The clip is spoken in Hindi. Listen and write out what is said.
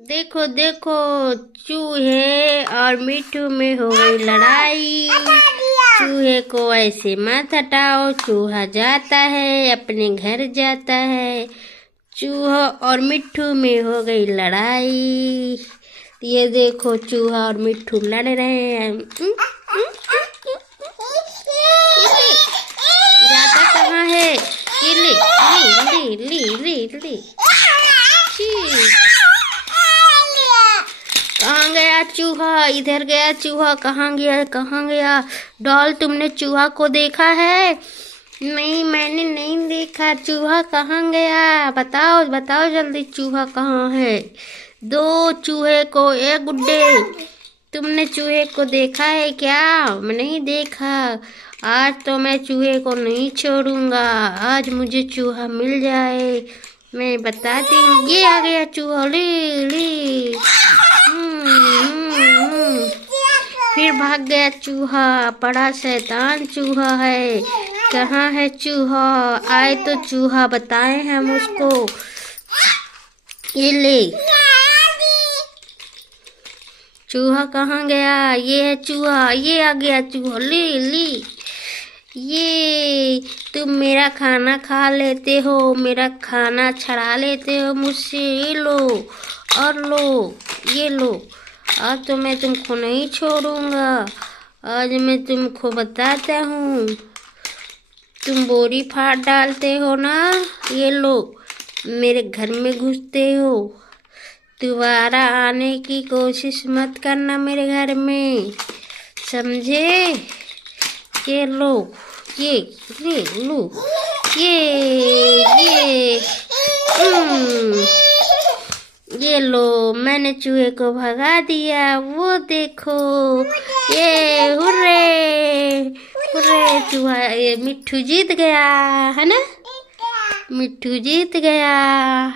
देखो देखो, चूहे और मिट्ठू में हो गई लड़ाई। चूहे को ऐसे मत हटाओ, चूहा जाता है अपने घर जाता है। चूहा और मिट्ठू में हो गई लड़ाई। ये देखो, चूहा और मिट्ठू लड़ रहे हैं। जाता कहाँ है? ली ली ली ली ली ली। कहाँ गया चूहा? इधर गया चूहा। कहाँ गया? कहाँ गया? डॉल, तुमने चूहा को देखा है? नहीं, मैंने नहीं देखा। चूहा कहाँ गया? बताओ बताओ जल्दी, चूहा कहाँ है? दो चूहे को एक गुड्डे। तुमने चूहे को देखा है क्या? मैं नहीं देखा। आज तो मैं चूहे को नहीं छोड़ूंगा। आज मुझे चूहा मिल जाए, मैं बताती हूँ। ये आ गया चूहा। ली ली। फिर भाग गया चूहा। बड़ा शैतान चूहा है। कहाँ है चूहा? आए तो चूहा बताए हम उसको। ये ले। चूहा कहाँ गया? ये है चूहा। ये आ गया चूहा। ले ली। ये तुम मेरा खाना खा लेते हो, मेरा खाना छड़ा लेते हो मुझसे। ये लो और लो, ये लो। आज तो मैं तुमको नहीं छोड़ूंगा। आज मैं तुमको बताता हूँ। तुम बोरी फाड़ डालते हो ना, ये लो, मेरे घर में घुसते हो। दोबारा आने की कोशिश मत करना मेरे घर में, समझे? ये लो, ये लो, ये ये लो। मैंने चूहे को भगा दिया। वो देखो, ये हुर्रे हुर्रे। चूहा, ये मिट्ठू जीत गया है ना? मिट्ठू जीत गया।